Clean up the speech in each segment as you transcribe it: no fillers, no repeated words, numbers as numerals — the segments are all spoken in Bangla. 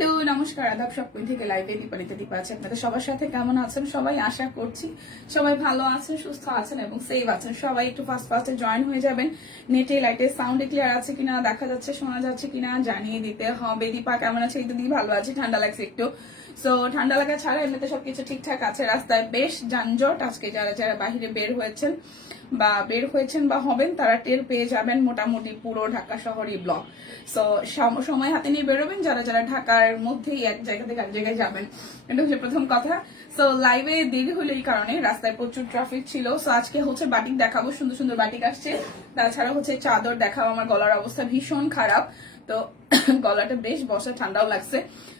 হ্যালো নমস্কার আদাব সবকিন থেকে লাইভে দীপালিতে দীপা আছে আপনাদের সবার সাথে কেমন আছেন সবাই আশা করছি সবাই ভালো আছেন সুস্থ আছেন এবং সেভ আছেন সবাই একটু ফাস্টে জয়েন হয়ে যাবেন নেটে লাইটে সাউন্ড ক্লিয়ার আছে কিনা দেখা যাচ্ছে শোনা যাচ্ছে কিনা জানিয়ে দিতে হবে দীপা কেমন আছে এই তো দিদি ভালো আছে ঠান্ডা লাগছে একটু সো ঠান্ডা লাগা ছাড়া এমনিতে সবকিছু ঠিকঠাক আছে রাস্তায় বেশ যানজট আজকে যারা যারা বাহিরে বের হয়েছেন বা হবেন তারা টের পেয়ে যাবেন মোটামুটি পুরো ঢাকা শহরই ব্লক সো সময় হাতে নিয়ে বেরোবেন যারা যারা ঢাকার মধ্যেই এক জায়গা থেকে এক জায়গায় যাবেন এটা হচ্ছে প্রথম কথা সো লাইভে দেরি হলো এই কারণে রাস্তায় প্রচুর ট্রাফিক ছিল সো আজকে হচ্ছে বাটিক দেখাবো সুন্দর সুন্দর বাটিক আসছে তাছাড়া হচ্ছে চাদর দেখাবো আমার গলার অবস্থা ভীষণ খারাপ তো গলাটা বেশ বসা ঠান্ডাও লাগছে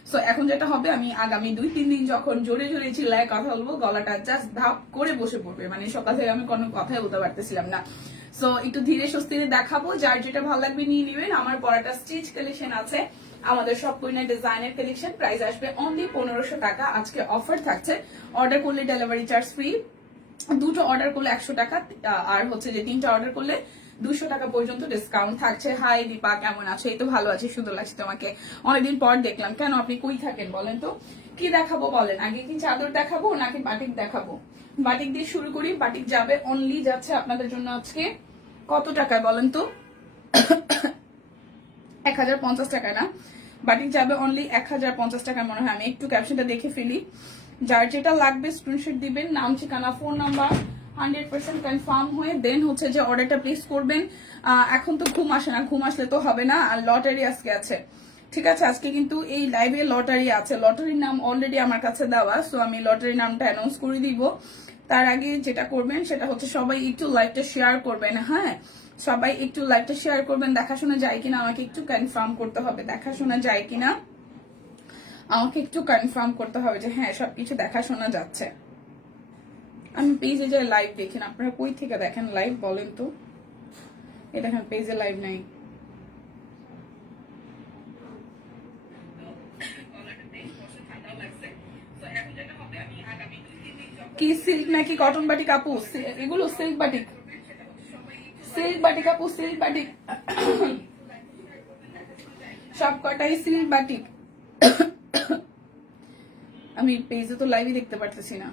সো এখন যেটা হবে আমি আগামী 2-3 দিন যখন জোরে জোরে চিল্লায় কথা বলবো গলাটা জাস্ট ধাপ করে বসে পড়বে মানে সকাল থেকে আমি কোনো কথাই বলতে পারতেছিলাম না সো একটু ধীরে সুস্থিরে দেখাবো যার যেটা ভালো লাগবে নিয়ে নেবেন আমার পরাটা স্টিচ কালেকশন আছে আমাদের সব কুইনের ডিজাইনের কালেকশন প্রাইস আসবে অনলি 1500 টাকা আজকে অফার থাকছে অর্ডার করলে ডেলিভারি চার্জ ফ্রি দুটো অর্ডার করলে 100 টাকা আর হচ্ছে যে 3টা অর্ডার করলে 200 টাকা পর্যন্ত ডিসকাউন্ট থাকছে হাই দীপা কেমন আছো এই তো ভালো আছি সুন্দর লাগছে তোমাকে অনেকদিন পর দেখলাম কেন আপনি কই থাকেন বলেন তো কি দেখাবো বলেন আগে কি চাদর দেখাবো নাকি বাটিক দেখাবো বাটিক দিয়ে শুরু করি বাটিক যাবে অনলি যাচ্ছে আপনাদের জন্য আজকে কত টাকায় বলেন তো 1050 টাকা না বাটিক যাবে অনলি 1050 টাকা মনে হয় আমি একটু ক্যাপশনটা দেখে ফেলি যার যেটা লাগবে স্ক্রিনশট দিবেন নাম ঠিকানা ফোন নাম্বার 100% কনফার্ম হয়ে দেন হচ্ছে যে অর্ডারটা প্লেস করবেন এখন তো ঘুম আসে না ঘুম আসলে তো হবে না আর লটারি আজকে আছে ঠিক আছে আজকে কিন্তু এই লাইভে লটারি আছে লটারির নাম অলরেডি আমার কাছে দেওয়া সো আমি লটারির নামটা অ্যানাউন্স করে দিব তার আগে যেটা করবেন সেটা হচ্ছে সবাই একটু লাইভটা শেয়ার করবেন হ্যাঁ সবাই একটু লাইভটা শেয়ার করবেন দেখাশোনা যায় কিনা আমাকে একটু কনফার্ম করতে হবে দেখাশোনা যায় কিনা আমাকে একটু কনফার্ম করতে হবে যে হ্যাঁ সবকিছু দেখাশোনা যাচ্ছে আমি পেজে যে লাইভ দেখি না আপনারা কই থেকে দেখেন লাইভ বলেন তো এই দেখেন পেজে লাইভ নাই কি সিল্ক নাকি কটন বাটিক আপু এগুলো সিল্ক বাটিক আপু সিল্ক বাটিক সব কটাই সিল্ক বাটিক আমি পেজে তো লাইভই দেখতে পারতেছি না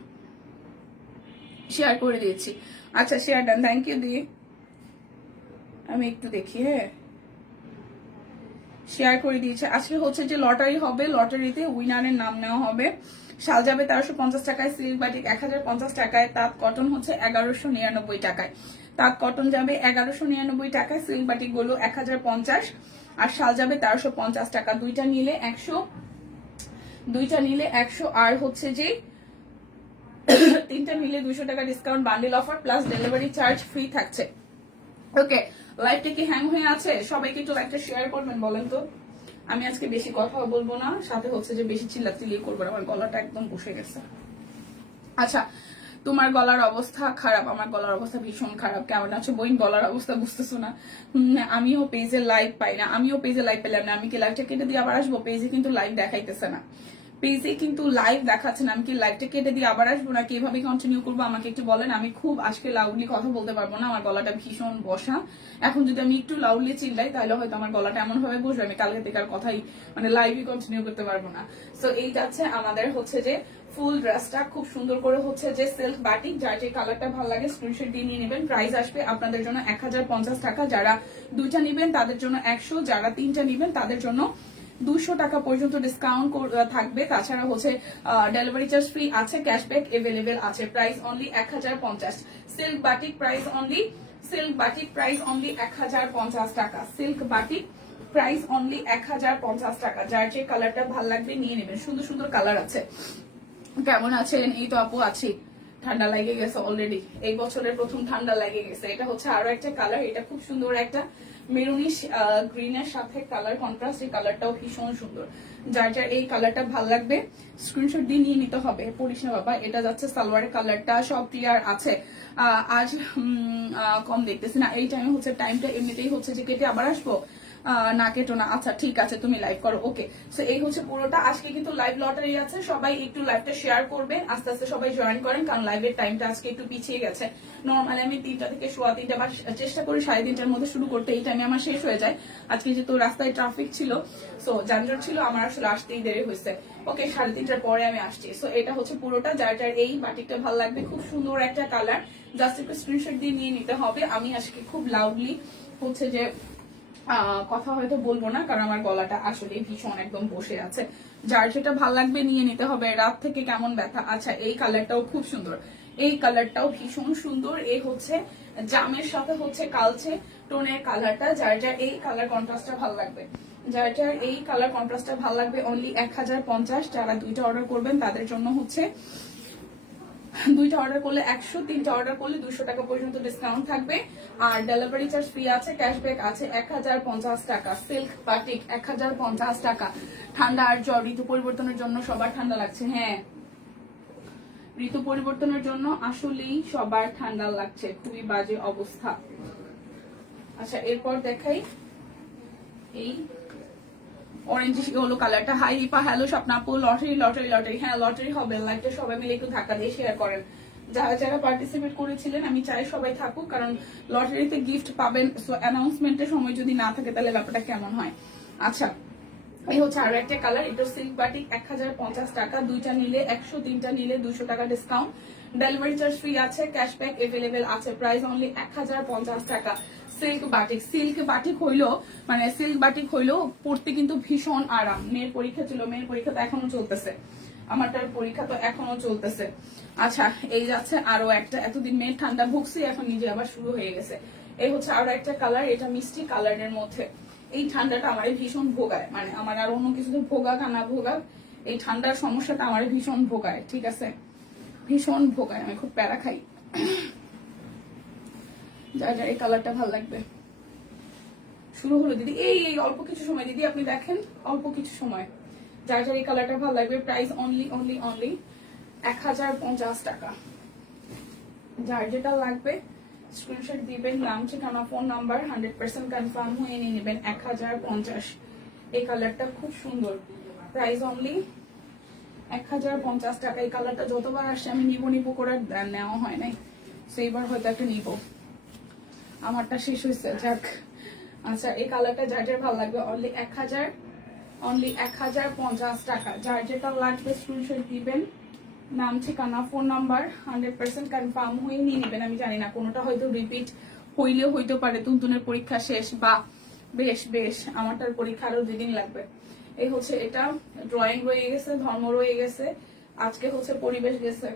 শেয়ার করে দিয়েছি আচ্ছা শেয়ার ডান থ্যাংক ইউ দিয়ে আমি একটু দেখি হ্যাঁ শেয়ার করে দিয়েছে আজকে হচ্ছে যে লটারি হবে লটারিতে উইনারের নাম নেওয়া হবে শাল যাবে 1350 টাকায় সিল্ক বাটিক 1050 টাকায় তাঁত কটন হচ্ছে 1199 টাকায় তাঁত কটন যাবে 1199 টাকায় সিল্ক বাটিক গুলো 1050 আর শাল যাবে 1350 টাকা দুইটা নিলে 100 আর হচ্ছে যে 3টা নিলে 200 টাকা discount bundle offer plus delivery charge free থাকছে ওকে লাইভটা কি হ্যাং হয়ে আছে সবাইকে একটু লাইভটা শেয়ার করবেন বলেন তো আমি আজকে বেশি কথা বলবো না সাথে হচ্ছে যে বেশি চিল্লাচিল্লি করবো না আমার গলাটা একদম বসে গেছে আচ্ছা তোমার গলার অবস্থা খারাপ আমার গলার অবস্থা ভীষণ খারাপ কেমন আছো বইন গলার অবস্থা বুঝতেছো না আমিও পেজে লাইভ পাই না আমিও পেজে লাইভ পেলাম না আমি কি লাইভটা কেটে দিয়ে আবার আসবো পেজে কিন্তু লাইভ দেখাইতেছে না পেজে কিন্তু লাইভ দেখাচ্ছে না আমি কি লাইভটা কেটে দিয়ে আবার আসবো নাকি এভাবে কন্টিনিউ করবো আমাকে একটু বলেন আমি খুব আজকে লাউডলি কথা বলতে পারবো না আমার গলাটা ভীষণ বসা এখন যদি আমি একটু লাউডলি চিল্লাই তাহলে হয়তো আমার গলাটা এমন ভাবে বসবে আমি কালকে থেকে আর কথাই মানে লাইভই কন্টিনিউ করতে পারবো না সো এইটা হচ্ছে আমাদের হচ্ছে যে ফুল ড্রেসটা খুব সুন্দর করে হচ্ছে যে সিল্ক বাটিক যার যে কালারটা ভালো লাগে স্ক্রিনশট দিয়ে নিয়ে নেবেন প্রাইস আসবে আপনাদের জন্য 1050 টাকা যারা দুইটা নেবেন তাদের জন্য 100 যারা 3টা নেবেন তাদের জন্য 200 টাকা পর্যন্ত ডিসকাউন্ট থাকবে তাছাড়া হচ্ছে ডেলিভারি চার্জ ফ্রি আছে ক্যাশব্যাক এভেলেবেল আছে price only 1050 silk batik price only 1050 টাকা সিল্ক বাটিক প্রাইস অনলি 1050 টাকা যার যে কালারটা ভালো লাগবে নিয়ে নেবেন সুন্দর সুন্দর কালার আছে কেমন আছেন এই তো আপু আছি ঠান্ডা লেগে গেছে অলরেডি এই বছরের প্রথম ঠান্ডা লেগে গেছে এটা হচ্ছে আরো একটা কালার এটা খুব সুন্দর একটা মেরুনিশ গ্রিনের সাথে কালার কন্ট্রাস্ট এই কালারটাও ভীষণ সুন্দর যার যার এই কালারটা ভালো লাগবে স্ক্রিনশট দিয়ে নিয়ে নিতে হবে পড়িস না বাবা এটা যাচ্ছে সালোয়ারের কালারটা সব ক্লিয়ার আছে আজ কম দেখতেছি না এই টাইমে হচ্ছে টাইমটা এমনিতেই হচ্ছে যে কেটে আবার আসবো না কেটো না, আচ্ছা ঠিক আছে তুমি লাইভ করো, ওকে। সো এই হচ্ছে পুরোটা। আজকে কিন্তু লাইভ লটারি আছে, সবাই একটু লাইভটা শেয়ার করবেন, আস্তে আস্তে সবাই জয়েন করেন, কারণ লাইভের টাইমটা আজকে একটু পিছিয়ে গেছে। নর্মালি আমি 3টা থেকে 3:15 বা চেষ্টা করি 3:30টার মধ্যে শুরু করতে, এই টাইমে আমার শেষ হয়ে যায়। আজকে যেহেতু রাস্তায় ট্রাফিক ছিল, সো যানজট ছিল, আমার আসলে আসতেই দেরি হয়েছে। ওকে, 3:30টার পরে আমি আসছি। সো এটা হচ্ছে পুরোটা। যার যার এই বাটিকটা ভালো লাগবে, খুব সুন্দর একটা কালার, জাস্ট একটু স্ক্রিনশট দিয়ে নিয়ে নিতে হবে। আমি আজকে খুব লাউডলি হচ্ছে যে কথা হয়তো বলবো না, কারণ আমার গলাটা আসলে ভীষণ একদম বসে আছে। যার যেটা ভাল লাগবে নিয়ে নিতে হবে। রাত থেকে কেমন ব্যথা। আচ্ছা, এই কালারটাও খুব সুন্দর, এই কালারটাও ভীষণ সুন্দর। এই হচ্ছে জামের সাথে হচ্ছে কালচে টোনের কালারটা। যার যার এই কালার কন্ট্রাস্টটা ভাল লাগবে, যার যার এই কালার কন্ট্রাস্টটা ভাল লাগবে, অনলি 1050। যারা 2টা অর্ডার করবেন তাদের জন্য হচ্ছে 2টা অর্ডার করলে 100, 3টা অর্ডার করলে 200 টাকা পর্যন্ত ডিসকাউন্ট থাকবে। আর ডেলিভারি চার্জ ফ্রি আছে, ক্যাশব্যাক আছে 1050 টাকা। সিল্ক বাটিক 1050 টাকা। ঠান্ডা আর জ্বর, ঋতু পরিবর্তনের জন্য সবার ঠান্ডা লাগছে। হ্যাঁ, ঋতু পরিবর্তনের জন্য আসলেই সবার ঠান্ডা লাগছে, খুবই বাজে অবস্থা। আচ্ছা, এরপর দেখাই এই অরেঞ্জ ইয়েলো কালারটা। হাই রিপা, হ্যালো স্বপ্নাপু। লটারি লটারি লটারি, হ্যাঁ লটারি হবে। লাইকটা সবাই মিলে একটু ধাক্কা দিয়ে শেয়ার করেন। যারা যারা পার্টিসিপেট করেছিলেন, আমি চাই সবাই থাকুক, কারণ লটারিতে গিফট পাবেন। সো অ্যানাউন্সমেন্টের সময় যদি না থাকে তাহলে ব্যাপারটা কেমন হয়। আচ্ছা, এই হচ্ছে আরো একটা কালার, এটা সিল্ক বাটিক 1050 টাকা। 2টা নিলে 100, 3টা নিলে 200 টাকা ডিসকাউন্ট। ডেলিভারি চার্জ ফ্রি আছে, ক্যাশব্যাক এভেলেবেল আছে। প্রাইস অনলি 1050 টাকা। সিল্ক বাটিক, সিল্ক বাটিক হইলো মানে সিল্ক বাটিক হইলো পড়তে কিন্তু ভীষণ আরাম। মেয়ের পরীক্ষা ছিল, মেয়ের পরীক্ষা তো এখনো চলতেছে, আমারটার পরীক্ষা তো এখনো চলতেছে। আচ্ছা, এই যাচ্ছে আরো একটা। এতদিন মেয়ের ঠান্ডা ভুগছি, এখন নিজে আবার শুরু হয়ে গেছে। এই হচ্ছে আরো একটা কালার, এটা মিষ্টি কালারের মধ্যে। এই ঠান্ডাটা আমার ভীষণ ভোগায়, মানে আমার আর অন্য কিছুতে ভোগাক আর না ভোগাক, এই ঠান্ডার সমস্যাটা আমার ভীষণ ভোগায়, ঠিক আছে, ভীষণ ভোগায়, আমি খুব প্যারা খাই। যা যা এই কালারটা ভালো লাগবে। শুরু হলো দিদি, এই এই অল্প কিছু সময় দিদি, আপনি দেখেন অল্প কিছু সময়। যার যার এই কালারটা ভালো লাগবে, প্রাইস অনলি অনলি অনলি 1050 টাকা। যার যেটা লাগবে স্ক্রিনশট দিবেন, নাম ঠিকানা ফোন নাম্বার, 100% কনফার্ম হয়ে নিয়ে নেবেন। 1050। এই কালারটা খুব সুন্দর, প্রাইস অনলি 1050 টাকা। এই কালারটা যতবার আসছে আমি নিবো নিবো করে নেওয়া হয় নাই, সেইবার হয়তো একটা নিবো, আমারটা শেষ হয়েছে। যাক, আচ্ছা এই কালারটা যার যার ভালো লাগবে, অনলি 1050 টাকা। যার যেটা লাগবে স্ক্রিনশট দিবেন, নাম ঠিকানা ফোন নাম্বার, 100% কনফার্ম হয়ে নিয়ে নেবেন। আমি জানি না, কোনোটা হয়তো রিপিট হইলেও হইতে পারে, তুনতুনের পরীক্ষা শেষ, বা বেশ বেশ আমারটার পরীক্ষা আরো 2 দিন লাগবে। এই হচ্ছে এটা, ড্রয়িং রয়ে গেছে, ধর্ম রয়ে গেছে, আজকে হচ্ছে পরিবেশ গেছে,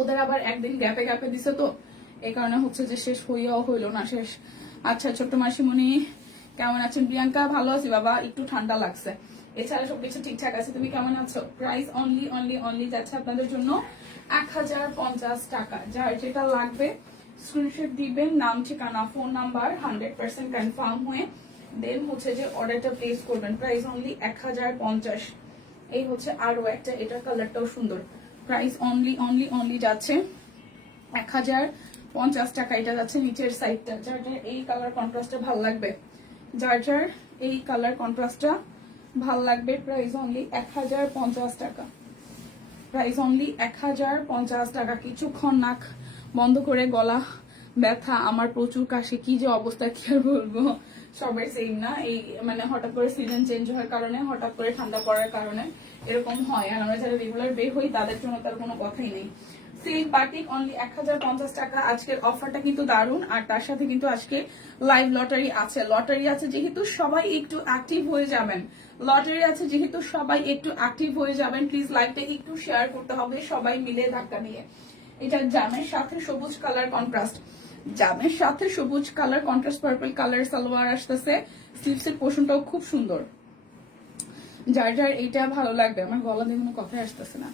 ওদের আবার একদিন গ্যাপে গ্যাপে দিছে, তো এই কারণে হচ্ছে যে শেষ হইয়াও হইলো না শেষ। আচ্ছা, ছোট্ট মাসিমণি কেমন আছেন? প্রিয়াঙ্কা, ভালো আছি বাবা, একটু ঠান্ডা লাগছে, এছাড়া সবকিছু ঠিকঠাক আছে। তুমি কেমন আছো? প্রাইস অনলি অনলি অনলি যাচ্ছে আপনাদের জন্য 1050 টাকা। যার যেটা লাগবে স্ক্রিনশট দিবেন, নাম ঠিকানা ফোন নাম্বার, 100% কনফার্ম হয়ে দেন হচ্ছে যে অর্ডারটা প্লেস করবেন। Price only 1050। এই হচ্ছে আরো একটা, এটার কালারটাও সুন্দর। প্রাইস অনলি অনলি অনলি যাচ্ছে 1050 টাকা। এটা যাচ্ছে নিচের সাইডটা। যার যার এই কালার কন্ট্রাস্টটা ভালো লাগবে, যার যার এই কালার কন্ট্রাস্টটা ভাল লাগবে, প্রাইস অনলি 1050 টাকা। প্রাইস অনলি 1050 টাকা। কিছুক্ষণ নাক বন্ধ করে গলা ব্যথা, আমার প্রচুর কাশি, কি যে অবস্থা কি আর বলবো, সবার সেম না, এই মানে হঠাৎ করে সিজন চেঞ্জ হওয়ার কারণে, হঠাৎ করে ঠান্ডা পড়ার কারণে এরকম হয়। আর আমরা যারা রেগুলার বের হই তাদের জন্য তার কোনো কথাই নেই। সিল্ক বাটিক অনলি 1050 টাকা। আজকের অফারটা কিন্তু দারুণ, আর তার সাথে কিন্তু আজকে লাইভ লটারি আছে। লটারি আছে যেহেতু সবাই একটু অ্যাক্টিভ হয়ে যাবেন, লটারি আছে যেহেতু সবাই একটু অ্যাক্টিভ হয়ে যাবেন। প্লিজ লাইভটা একটু শেয়ার করতে হবে সবাই মিলে ধাক্কা দিয়ে। এটা জামের সাথে সবুজ কালার কন্ট্রাস্ট, জামের সাথে সবুজ colour contrast, purple colour salwar আসতেছে। স্লিভসের পোর্শনটাও খুব সুন্দর। যার যার এইটা ভালো লাগবে, আমার গলা দিয়ে কোনো কথাই আসতেছে না।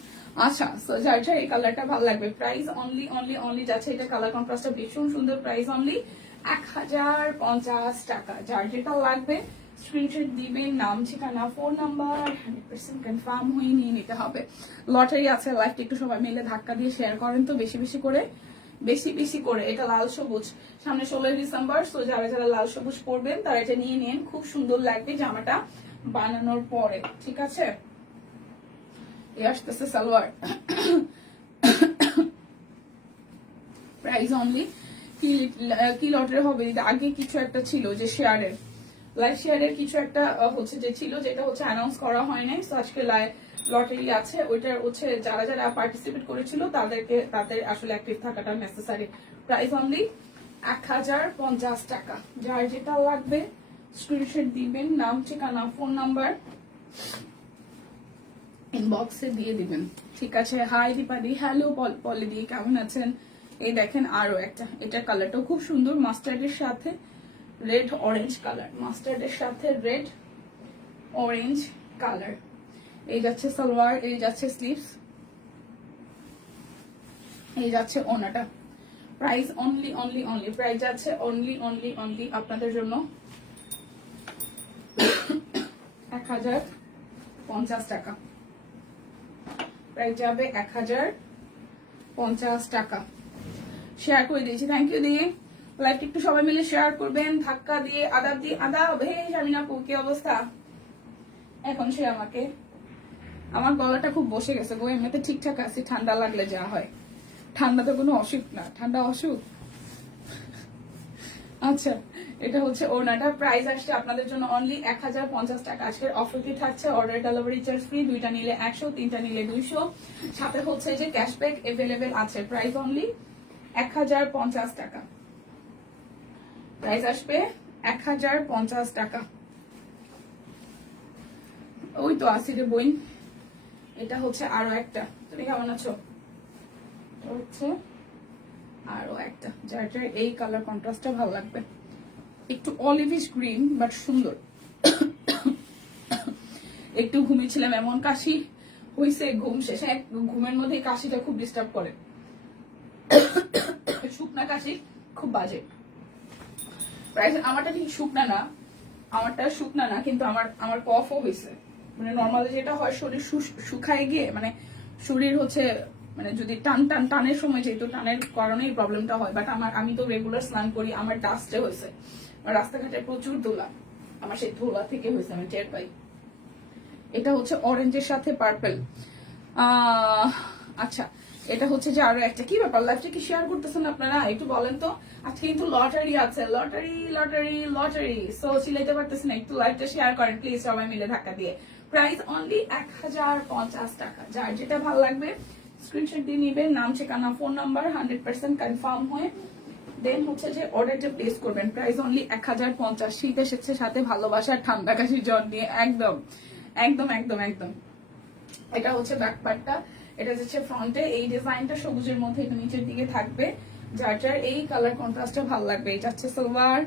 আচ্ছা, সো যার যার এই কালারটা ভালো লাগবে, প্রাইস অনলি অনলি অনলি যাচ্ছে, এটা কালার কন্ট্রাস্টটা ভীষণ সুন্দর, প্রাইস অনলি 1050 টাকা। যার যেটা লাগবে স্ক্রিনশট দিবেন, নাম ঠিকানা ফোন নাম্বার, 100% কনফার্ম হয়ে নিয়ে নিতে হবে। লটারি আছে, লাইভটা একটু সবাই মিলে ধাক্কা দিয়ে শেয়ার করেন তো বেশি বেশি করে, বেশি বেশি করে। এটা লাল সবুজ, সামনে 16 ডিসেম্বর, সো যারা যারা লাল সবুজ পরবেন তারা এটা নিয়ে নিন, খুব সুন্দর লাগবে জামাটা বানানোর পরে। ঠিক আছে, এই আসতেছে সালোয়ার। প্রাইস অনলি কি লটের হবে, আগে কিছু একটা ছিল যে শেয়ারের, লাইভ শেয়ারের কিছু একটা হচ্ছে যে ছিল, যেটা হচ্ছে অ্যানাউন্স করা হয় নাই। তো আজকে লটারি আছে, ওইটার হচ্ছে যারা যারা পার্টিসিপেট করেছিল তাদের আসলে অ্যাক্টিভ থাকাটা নেসেসারি। প্রাইস অনলি 1050 টাকা। যার যেটা লাগবে স্ক্রিনশট দিবেন, নাম ঠিকানা ফোন নাম্বার ইনবক্সে দিয়ে দিবেন। ঠিক আছে, হাই দীপাদি, হ্যালো পলিদি, কেমন আছেন? এই দেখেন আরো একটা, এটা কালারটাও খুব সুন্দর, মাস্টার্ডের সাথে রেড অরেঞ্জ কালার, মাস্টার্ডের সাথে রেড অরেঞ্জ কালার। এই যাচ্ছে সালোয়ার, এই যাচ্ছে স্লিভস, এই যাচ্ছে ওনাটা। Price only only only, price যাচ্ছে অনলি অনলি অনলি আপনাদের জন্য 1050 টাকা। প্রাইস যাবে 1050 টাকা। শেয়ার করে দিয়েছি, থ্যাংক ইউ দিয়ে। লাইভটা একটু সবাই মিলে শেয়ার করবেন, ধাক্কা দিয়ে আদাব। হে শামিনা আপু, কি অবস্থা? এখন সে আমাকে, আমার গলাটা খুব বসে গেছে গো, এমনিতে ঠিকঠাক আছে, ঠান্ডা লাগলে যা হয়। ঠান্ডা তো কোনো অসুখ না, ঠান্ডা অসুখ। আচ্ছা, এটা হচ্ছে ওড়নাটা। প্রাইস আসছে আপনাদের জন্য অনলি 1050 টাকা। আজকের অফারটি থাকছে অর্ডার ডেলিভারি চার্জ ফ্রি, 2টা নিলে 100, 3টা নিলে 200, সাথে হচ্ছে যে ক্যাশব্যাক এভেলেবেল আছে। প্রাইস অনলি 1050 টাকা। প্রাইস আসবে 1050 টাকা। ওই তো আসি রে বইন। এটা হচ্ছে আরো একটা, তুমি কেমন আছো? হচ্ছে আরো একটা, যার এই কালার কন্ট্রাস্টটা ভালো লাগবে, একটু অলিভিশ গ্রিন বাট সুন্দর। একটু ঘুমিয়েছিলাম, এমন কাশি হইছে, ঘুম শেষে ঘুমের মধ্যে কাশিটা খুব ডিস্টার্ব করে, শুকনা কাশি খুব বাজে। প্রাইস আমারটা ঠিক আমারটা শুকনা না, কিন্তু আমার কফও হয়েছে। মানে নর্মালি যেটা হয়, শরীর শুকায় গিয়ে, মানে শরীর হচ্ছে, মানে যদি টানের সময়, যেহেতু টানের কারণে এই প্রবলেমটা হয়। বাট আমি তো রেগুলার স্নান করি, আমার ডাস্টে হয়েছে, রাস্তাঘাটে প্রচুর ধুলা, আমার সেই ধুলা থেকে হয়েছে, আমি টের পাই। এটা হচ্ছে অরেঞ্জের সাথে পার্পল। আচ্ছা, এটা হচ্ছে যে আরো একটা, কি ব্যাপার লাইভটা কি শেয়ার করতেছেন আপনারা? একটু বলেন তো। আজকে কিন্তু লটারি আছে, লটারি লটারি লটারি, সো চিলাইতে পারতেছেন, একটু লাইভটা শেয়ার করেন প্লিজ, সবাই মিলে ধাক্কা দিয়ে। প্রাইস অনলি 1050 টাকা। যার যেটা ভালো লাগবে স্ক্রিনশট দিয়ে নিবেন, নাম ঠিকানা ফোন নাম্বার 100% কনফার্ম হয়ে দেন হচ্ছে যে অর্ডারটা প্লেস করবেন। Price only 1050। শীত এসেছে, সাথে ভালোবাসার ঠান্ডা কাশি জ্বর দিয়ে একদম একদম একদম একদম। এটা হচ্ছে ব্যাক পার্টটা, এটা হচ্ছে ফ্রন্টে, এই ডিজাইনটা সবুজের মধ্যে একটু নিচের দিকে থাকবে, যার যার এই কালার কন্ট্রাস্টটা ভালো লাগবে। এটা হচ্ছে সালোয়ার,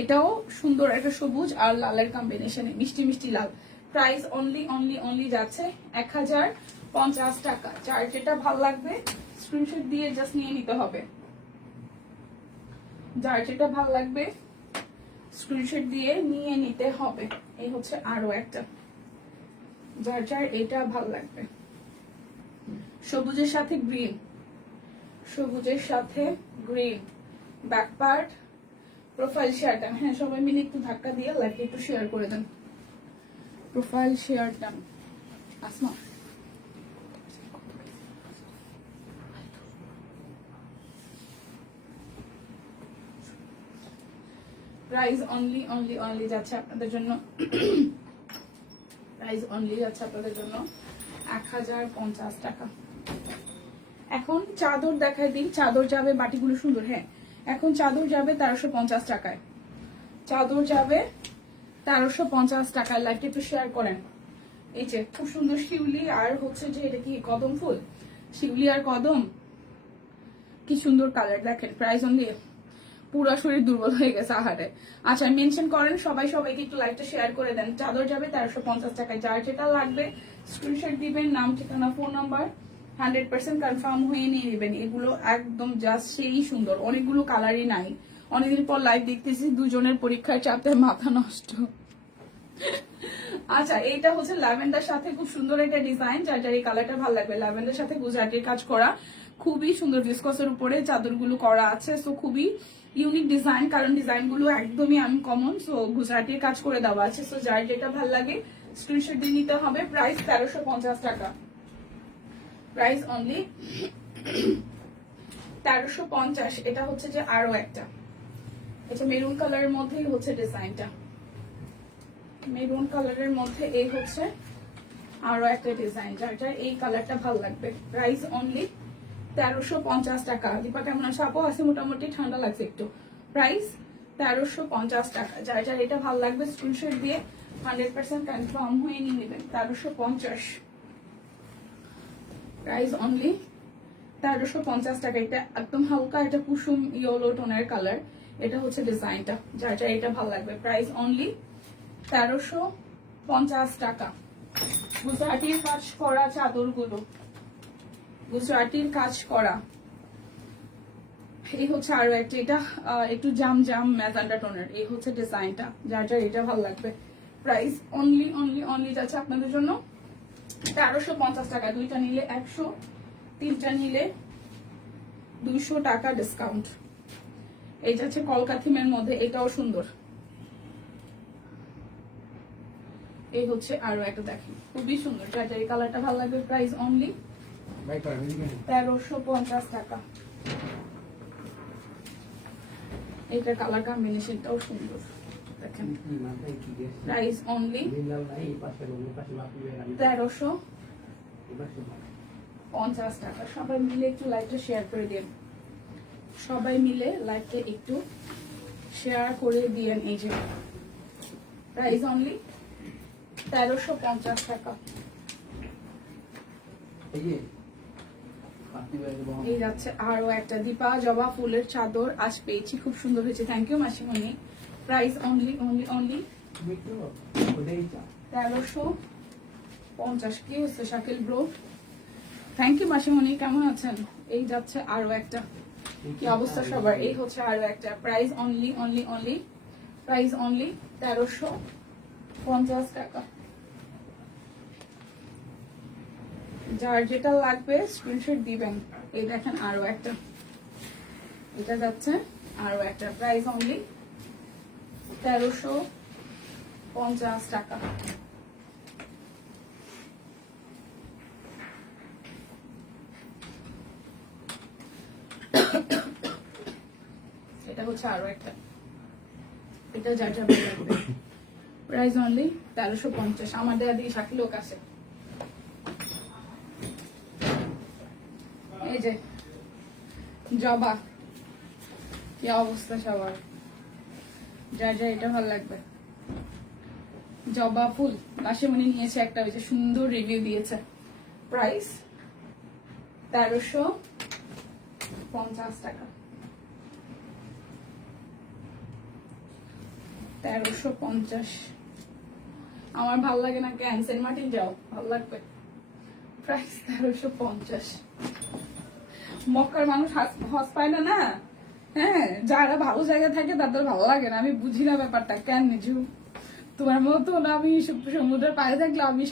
এটাও সুন্দর একটা সবুজ আর লালের কম্বিনেশনে, মিষ্টি মিষ্টি লাল। প্রাইস অনলি অনলি অনলি যাচ্ছে 1050 টাকা। যার যেটা ভালো লাগবে স্ক্রিনশট দিয়ে জাস্ট নিয়ে নিতে হবে। যার যেটা ভালো লাগবে স্ক্রিনশট দিয়ে নিয়ে নিতে হবে। এই হচ্ছে আরো একটা, যার যার এটা ভালো লাগবে, সবুজের সাথে গ্রিন, সবুজের সাথে গ্রিন। ব্যাক পার্ট, প্রোফাইল শেয়ারটা, হ্যাঁ সবাই মিলে একটু ধাক্কা দিয়ে লাইভটা একটু শেয়ার করে দেন। প্রোফাইল শেয়ারটা Asma, price only only only যাচ্ছে আপনাদের জন্য, প্রাইস অনলি যাচ্ছে আপনাদের জন্য 1050 টাকা। এখন চাদর দেখাই দিন, চাদর যাবে, বাটিগুলো সুন্দর, হ্যাঁ এখন চাদর যাবে 1350 টাকায়, চাদর যাবে 1350 টাকায়। লাইভটা একটু শেয়ার করেন। এই যে খুব সুন্দর শিউলি আর হচ্ছে যে এটা কি কদম ফুল, শিউলি আর কদম, কি সুন্দর কালার দেখেন। প্রাইস অনলি, পুরো শরীর দুর্বল হয়ে গেছে আহারে। আচ্ছা মেনশন করেন সবাই, সবাইকে একটু লাইভটা শেয়ার করে দেন। চাদর যাবে 1350 টাকায়। যার যেটা লাগবে স্ক্রিনশট দিবেন, নাম ঠিকানা ফোন নাম্বার 100% কনফার্ম হয়ে নিয়ে নেবেন। এগুলো একদম জাস্ট সেই সুন্দর, অনেকগুলো কালারই নাই। অনেকদিন পর লাইভ দেখতেছি, দুজনের পরীক্ষার চাপে মাথা নষ্ট। আচ্ছা, এইটা হচ্ছে ল্যাভেন্ডার সাথে খুব সুন্দর একটা ডিজাইন, যার যার এই কালারটা ভালো লাগবে। ল্যাভেন্ডার সাথে গুজরাটির কাজ করা, খুবই সুন্দর ভিসকসের উপরে চাদরগুলো করা আছে। সো খুবই ইউনিক ডিজাইন, কারণ ডিজাইনগুলো একদমই আনকমন। সো গুজরাটির কাজ করে দেওয়া আছে। সো যার যেটা ভালো লাগে স্ক্রিনশট দিয়ে নিতে হবে। প্রাইস 1350 টাকা, প্রাইস অনলি 1350। এটা হচ্ছে যে আরো একটা, এটা মেরুন কালারের মধ্যেই হচ্ছে ডিজাইনটা, মেরুন কালারের মধ্যে এই হচ্ছে আরো একটা ডিজাইন, যার এই কালারটা ভালো লাগবে। প্রাইস অনলি 1350 টাকা। দীপা কেমন আছে আপু? আছে মোটামুটি, ঠান্ডা লাগছে একটু। প্রাইস 1350 টাকা। যার এটা ভালো লাগবে স্ক্রিনশট দিয়ে 100% কনফার্ম হয়ে নিয়ে নেবেন। 1350, প্রাইস অনলি 1350 টাকা। এটা একদম হালকা, এটা কুসুম ইয়েলো টোনের কালার। এটা হচ্ছে ডিজাইনটা, যার এটা ভালো লাগবে। প্রাইস অনলি 1350 টাকা। গুজরাটির কাজ করা চাদরগুলো, গুজরাটির কাজ করা। এই হচ্ছে আরো একটা, এটা একটু জাম জাম ম্যাজেন্ডা টোনের। এই হচ্ছে ডিজাইনটা, যার এটা ভালো লাগবে। প্রাইস অনলি অনলি অনলি যাচ্ছে আপনাদের জন্য 1350 টাকা। দুইটা নিলে 100, তিনটা নিলে 200 টাকা ডিসকাউন্ট। এই যাচ্ছে কলকাথিমের মধ্যে, এটাও সুন্দর। এই হচ্ছে আরো একটা, দেখেন খুবই সুন্দর, যার এই কালারটা ভালো লাগবে। প্রাইস অনলি 1350 টাকা। এইটার কালার কম্বিনেশনটাও সুন্দর, দেখেন। প্রাইস অনলি 1350 টাকা। সবাই মিলে একটু লাইভটা শেয়ার করে দিন, সবাই মিলে লাইভকে একটু শেয়ার করে দিয়েন। এই যে প্রাইস অনলি 1350 টাকা। এই যাচ্ছে আরো একটা দীপা জবা ফুলের চাদর, আজ পেয়েছি, খুব সুন্দর হয়েছে। থ্যাংক ইউ মাসিমণি। Price only only only 1350। কি হচ্ছে শাকিল ব্রো? থ্যাংক ইউ মাসিমণি, কেমন আছেন? এই যাচ্ছে আরো একটা, কি অবস্থা সবার? এই হচ্ছে আরো একটা, price only only only, price only 1350 টাকা। যার যেটা লাগবে স্ক্রিনশট দিবেন। এই দেখেন আরো একটা, এটা যাচ্ছে আরো একটা, প্রাইস অনলি 1350 টাকা। এটা হচ্ছে আরো একটা, এটা যার যা ভালো লাগবে। Price only 1350। আমার দেয়া দিয়ে শাকিলও কাছে। এই যে জবা, কি অবস্থা সবার? যার যা এটা ভালো লাগবে। জবা ফুল মাসিমণি নিয়েছে একটা, ওই যে সুন্দর রিভিউ দিয়েছে। প্রাইস 1350 টাকা, 1350। আমার ভাল লাগে না কেন? সেন্ট মার্টিন যাও, ভালো লাগবে। প্রাইস 1350। মক্কার মানুষ হজ পায় না, না? হ্যাঁ, যারা ভালো জায়গায় থাকে তাদের ভালো লাগে না। আমি বুঝি না ব্যাপারটা কেন। নিজু তোমার মতো না, আমি সমুদ্রের পাড়ে থাকলে আমি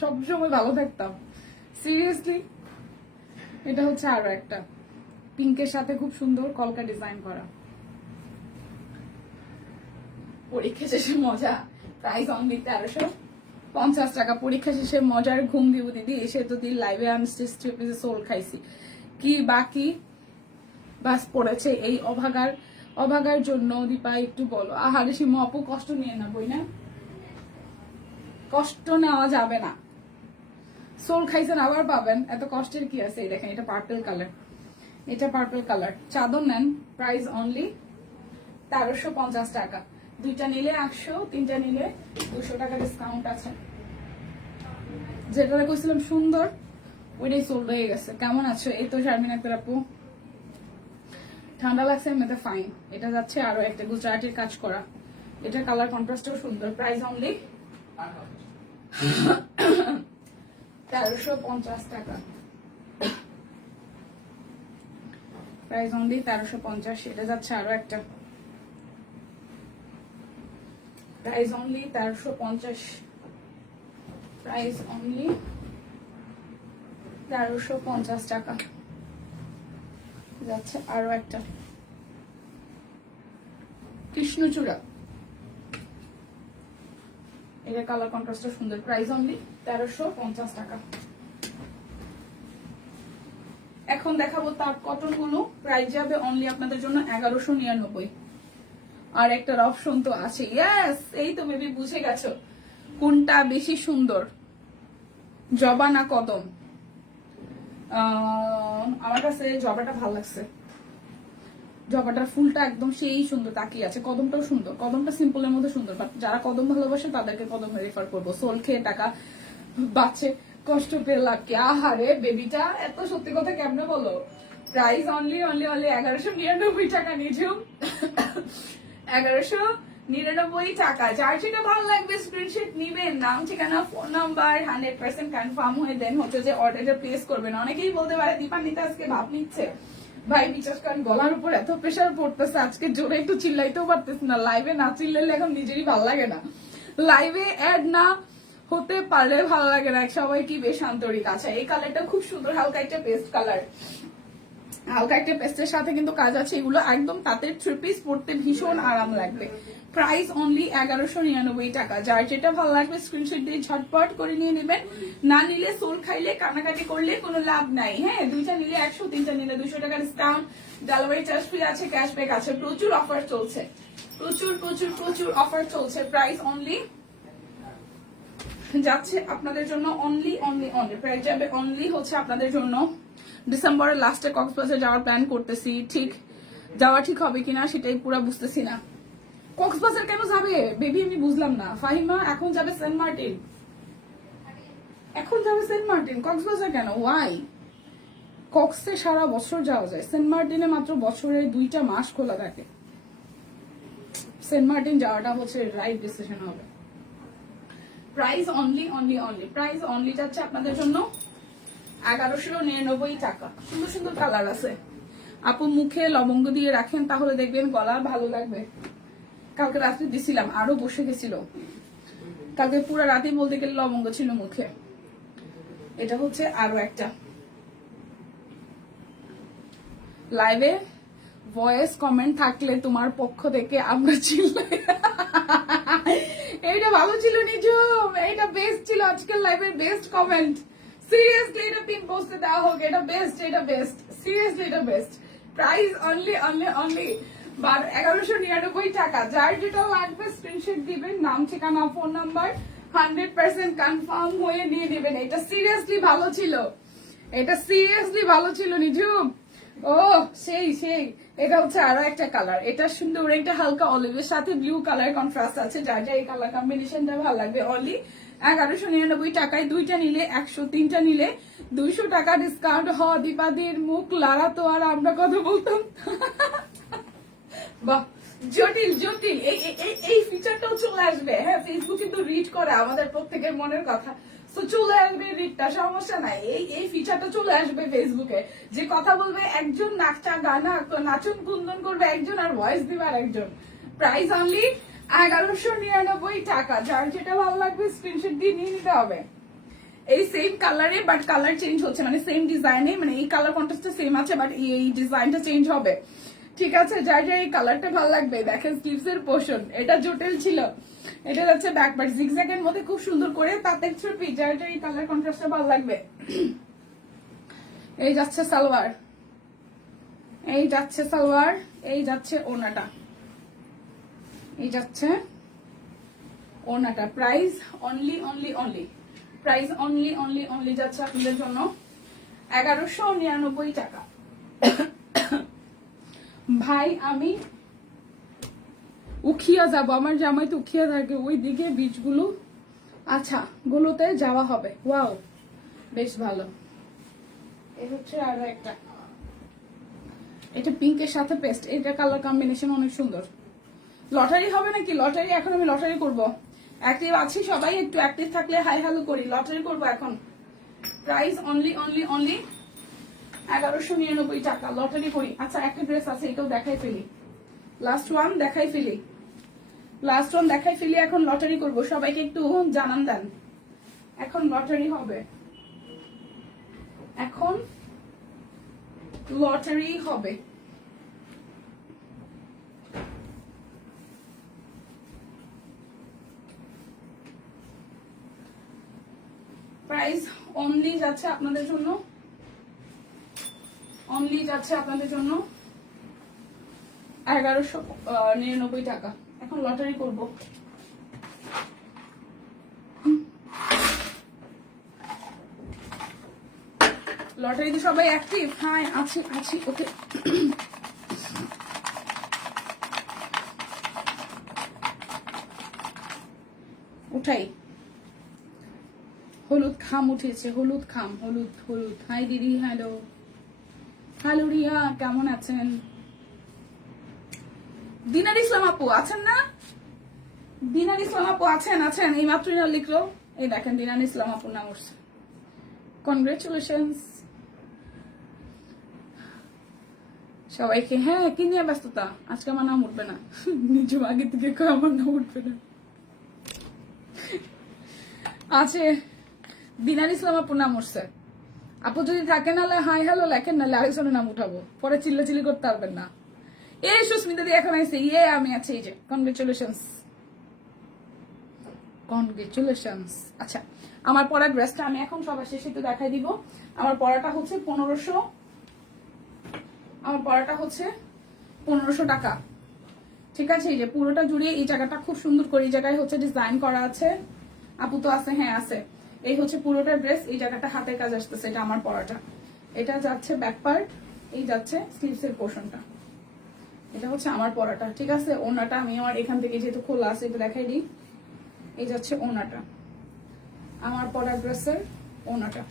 সবসময় ভালো থাকতাম, সিরিয়াসলি। এটা হচ্ছে আরো একটা, পিঙ্কের সাথে খুব সুন্দর কলকা ডিজাইন করা। পরীক্ষা শেষে মজা, প্রাইস অনলি 1350 টাকা। পরীক্ষা শেষে মজার ঘুম দিব দিদি, এসে তো দিন লাইভে আমি সোল খাইছি। কি বাকি বাস পড়েছে এই অভাগার জন্য? দীপা একটু বলো। আহারে সীমা আপু, কষ্ট নিয়ে না বই না, কষ্ট নেওয়া যাবে না। সোল খাইছেন আবার পাবেন, এত কষ্টের কি আছে? এই দেখেন, এটা পার্পল কালার, এটা পার্পল কালার। চাদর নেন, প্রাইস অনলি 1350 টাকা। দুইটা নিলে 100, তিনটা নিলে 200 টাকা ডিসকাউন্ট আছে। যেটা কইছিলাম সুন্দর, ওইটাই সোল্ড হয়ে গেছে। কেমন আছো? এই তো শারমিন আক্তার আপু, ঠান্ডা লাগছে এমনিতে ফাইন। এটা যাচ্ছে আরো একটা, গুজরাটির কাজ করা। এটার কালার কন্ট্রাস্টও সুন্দর। প্রাইস অনলি 1350 টাকা, প্রাইস অনলি 1350। এটা যাচ্ছে আরো একটা, প্রাইস অনলি 1350। প্রাইস অনলি 1350 টাকা। যাচ্ছে আরো একটা কৃষ্ণচূড়া, এটা কালার কন্ট্রাস্টটা সুন্দর। প্রাইস অনলি 1350 টাকা। এখন দেখাবো তার কটন গুলো, প্রাইস যাবে অনলি আপনাদের জন্য 1199। আর একটার অপশন তো আছে, ইয়েস, এই তো বেবি বুঝে গেছো কোনটা বেশি সুন্দর, জবা না কদম। আমার কাছে জবাটা ভালো লাগছে, জবাটার ফুলটা একদম সেই সুন্দর তাকিয়ে আছে। কদমটাও সুন্দর, কদমটা সিম্পলের মধ্যে সুন্দর, বাট যারা কদম ভালোবাসে তাদেরকে কদম রেফার করবো। সোল খেয়ে টাকা বাচ্চে কষ্ট পেয়ে লাভ কি? আহারে বেবিটা এত সত্যি কথা কেমনে বলো। প্রাইস অনলি অনলি অনলি 1199 টাকা। নিজেও 1199 টাকা। যার যেটা ভালো লাগবে স্ক্রিনশট নিবেন, নাম ঠিকানা ফোন নাম্বার 100% কনফার্ম হয়ে দেন হচ্ছে যে অর্ডারটা প্লেস করবেন। অনেকেই বলতে পারে দীপান্বিতা আজকে ভাব নিচ্ছে। ভাই বিশ্বাস করেন গলার উপর এত প্রেশার পড়তেছে আজকে, জোরে একটু চিল্লাইতেও পারতেছি না। লাইভে না চিল্লাইলে এখন নিজেরই ভালো লাগে না, লাইভে অ্যাড না হতে পারলে ভালো লাগে না। সবাই কি বেশ আন্তরিক। আচ্ছা এই কালারটা খুব সুন্দর, হালকা একটা পেস্ট কালার, হালকা একটা পেস্টের সাথে কিন্তু কাজ আছে। এগুলো একদম তাঁতের 3 পিস পরতে ভীষণ আরাম লাগবে। প্রাইস অনলি 1199 টাকা। যার যেটা ভালো লাগবে স্ক্রিনশট দিয়ে ঝটপট করে নিয়ে নেবেন। না নিলে সোল খাইলে কানাকাটি করলে কোনো লাভ নাই। হ্যাঁ, দুইটা নিলে 100, তিনটা নিলে 200 টাকা ডিসকাউন্ট, ডেলিভারি চার্জ ফ্রি আছে, ক্যাশব্যাক আছে, প্রচুর অফার চলছে, প্রচুর প্রচুর প্রচুর অফার চলছে। প্রাইস অনলি যাচ্ছে আপনাদের জন্য অনলি অনলি অনলি, প্রাইস যাবে অনলি হচ্ছে আপনাদের জন্য ডিসেম্বরের লাস্টে কক্সবাজার যাওয়ার প্ল্যান করতেছি। ঠিক যাওয়া ঠিক হবে কিনা সেটাই পুরো বুঝতেছি না। কক্সবাজার কেন যাবে বেবি আমি বুঝলাম না। ফাহিমা এখন যাবে সেন্ট মার্টিন, এখন যাবে সেন্ট মার্টিন, কক্সবাজার কেন? ওয়াই? কক্সে সারা বছর যাওয়া যায়, সেন্ট মার্টিনে মাত্র বছরে 2টা মাস খোলা থাকে। সেন্ট মার্টিন যাওয়াটা হচ্ছে রাইট ডিসিশন হবে। Price only only only, price only যাচ্ছে আপনাদের জন্য 1199 টাকা। সুন্দর সুন্দর কালার আছে। আপু মুখে লবঙ্গ দিয়ে রাখেন তাহলে দেখবেন গলা ভালো লাগবে। কালকে রাত্রে দিছিলাম, আরো বসে গেছিল। কালকে পুরো রাতে বলতে গেলে লবঙ্গ ছিল মুখে। এটা হচ্ছে আরো একটা। লাইভে ভয়েস কমেন্ট থাকলে তোমার পক্ষ থেকে আমরা চিল্লাই। এইটা ভালো ছিল নিজুম, এইটা বেস্ট ছিল আজকের লাইভের বেস্ট কমেন্ট। সিরিয়াসলি এটা পিন পোস্টে দেওয়া হোক, এটা বেস্ট, এটা বেস্ট, সিরিয়াসলি এটা best. Price only only only 1199 টাকা। যার যেটা লাগবে স্ক্রিনশট দিবেন, নাম ঠিকানা ফোন নাম্বার 100% কনফার্ম হয়ে নিয়ে নেবেন। এটা সিরিয়াসলি ভালো ছিল, এটা সিরিয়াসলি ভালো ছিল নিজুম। ও সেই সেই, এটা হচ্ছে আরো একটা কালার। এটা সুন্দর একটা হালকা অলিভের সাথে ব্লু কালার কন্ট্রাস্ট আছে। যার যা এই কালার কম্বিনেশনটা ভালো লাগবে অনলি 1199 টাকায়। 2টা নিলে 100, 3টা নিলে 200 টাকা ডিসকাউন্ট। হ দীপাদির মুখ লাড়া তো আর আমরা কথা বলতাম। বাহ জটিল জটিল, এই ফিচারটাও চলে আসবে। হ্যাঁ, ফেসবুকে তো রিড করে আমাদের প্রত্যেকের মনের কথা, তো চলে আসবে রিডটা, সমস্যা নাই। এই ফিচারটা চলে আসবে ফেসবুকে, যে কথা বলবে একজন, নাচা গানা নাচন কুন্দন করবে একজন, আর ভয়েস দিবে আর একজন। প্রাইস অনলি 1199 টাকা। যার যেটা ভালো লাগবে স্ক্রিনশট দিয়ে নিয়ে নিতে হবে। এই সেম কালারে বাট কালার চেঞ্জ হচ্ছে, মানে সেম ডিজাইনে, মানে এই কালার কন্ট্রাস্টটা সেম আছে বাট এই ডিজাইনটা চেঞ্জ হবে। ঠিক আছে, যার যার এই কালারটা ভালো লাগবে দেখেন স্লিভস এর পোর্শন, এটা জটিল ছিল। এটা যাচ্ছে ব্যাক পার্ট জিগজ্যাগ এর মধ্যে খুব সুন্দর করে তাতে ছবি। যার যার এই কালার কন্ট্রাস্টটা ভালো লাগবে। এই যাচ্ছে সালোয়ার, এই যাচ্ছে সালোয়ার, এই যাচ্ছে ওনাটা, এই যাচ্ছে ওনাটা। Price only only only, price only only only যাচ্ছে আপনাদের জন্য 1199 টাকা। ভাই আমি উখিয়া যাব, আমার জামাই তো উখিয়া থাকে ওই দিকে বিচগুলো, আচ্ছা গুলোতে যাওয়া হবে। ওয়াও বেশ ভালো। এই হচ্ছে আরো একটা, এটা পিঙ্কের সাথে পেস্ট, এটা কালার কম্বিনেশন অনেক সুন্দর। লটারি হবে নাকি? লটারি এখন আমি লটারি করব। অ্যাক্টিভ আছি সবাই, একটু অ্যাক্টিভ থাকলে হাই হ্যালো করি। লটারি করব এখন। প্রাইস অনলি অনলি অনলি 1199 টাকা। লটারি করি। আচ্ছা একটা ড্রেস আছে, এটাও দেখাই ফেলি, লাস্ট ওয়ান দেখাই ফেলি, লাস্ট ওয়ান দেখাই ফেলি। এখন লটারি করব, সবাইকে একটু জানান দেন এখন লটারি হবে, এখন লটারি হবে। প্রাইস অনলি যাচ্ছে আপনাদের জন্য, অনলি যাচ্ছে আপনাদের জন্য 1199 টাকা। এখন লটারি করব। লটারিতে সবাই অ্যাক্টিভ? হ্যাঁ আছি আছি। ওকে, উঠাই। হলুদ খাম উঠেছে, হলুদ খাম, হলুদ হলুদ। হাই দিদি, হ্যালো হ্যালো রিয়া, কেমন আছেন? দিনার ইসলাম আপু আছেন না? দিনার ইসলাম আপু আছেন? আছেন, এই মাত্রই না লিখলো। এই দেখেন দিনার ইসলাম আপুর নাম উঠছে। কনগ্রেচুলেশনস সবাইকে। হ্যাঁ, কি নিয়ে ব্যস্ততা? আজকে আমার নাম উঠবে না। নিজে আগে থেকে আমার নাম উঠবে না। আছে, দিনার ইসলাম আপুর নাম উঠছে। আপু যদি থাকে নাহলে হাই হ্যালো লেখেন, নাহলে আরেকজনের নাম উঠাবো, পরে চিল্লাচিল্লি করতে পারবেন না। এই সুস্মিতা দি এখন আইসে। ইয়ে আমি আছি, এই যে কনগ্রেচুলেশনস, কনগ্রেচুলেশনস। আচ্ছা, আমার পরা ড্রেসটা আমি এখন সবার শেষে একটু দেখাই দিব। আমার পরাটা হচ্ছে 1500, আমার পরাটা হচ্ছে 1500 টাকা। ঠিক আছে, এই যে পুরোটা জুড়ে এই জায়গাটা খুব সুন্দর করে এই জায়গায় হচ্ছে ডিজাইন করা আছে। আপু তো আছে? হ্যাঁ আছে। এই হচ্ছে পুরোটা ড্রেস, এই জায়গাটা হাতের কাজ আসতেছে, এটা আমার পরাটা। এটা যাচ্ছে ব্যাক পার্ট, এই যাচ্ছে স্লিভস এর পোর্শনটা। এটা হচ্ছে আমার পরাটা। ঠিক আছে, ওনাটা আমি আমার এখান থেকে যেহেতু খোলা আছে এটা দেখাই দিই। এই যাচ্ছে ওনাটা, আমার পরা ড্রেসের ওনাটা।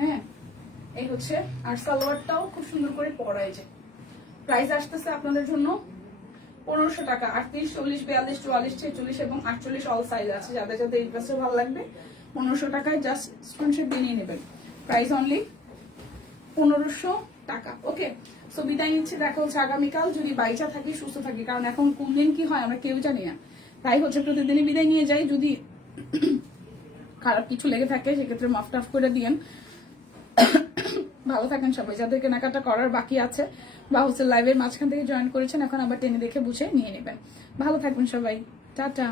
হ্যাঁ, এই হচ্ছে। আর সালোয়ারটাও খুব সুন্দর করে পরা। এই যে প্রাইস আসতেছে আপনাদের জন্য 1500 টাকা। 38, 40, 42, 44, 46 এবং 48 অল সাইজ আছে। যাদের যাদের এই ড্রেসটা ভালো লাগবে 1500 টাকায় জাস্ট স্ক্রিনশট দিয়ে নিয়ে নেবেন। প্রাইস অনলি 1500 টাকা। ওকে, সো বিদায় নিচ্ছি, দেখা হচ্ছে আগামীকাল, যদি বাইচা থাকি, সুস্থ থাকি। কারণ এখন কোন দিন কি হয় আমরা কেউ জানি না, তাই হচ্ছে প্রতিদিনই বিদায় নিয়ে যাই। যদি খারাপ কিছু লেগে থাকে সেক্ষেত্রে মাফ টাফ করে দিয়েন। ভালো থাকেন সবাই। যাদের কেনাকাটা করার বাকি আছে বা হচ্ছে লাইভের মাঝখান থেকে জয়েন করেছেন, এখন আবার টেনে দেখে বুঝে নিয়ে নেবেন। ভালো থাকবেন সবাই, টাটা।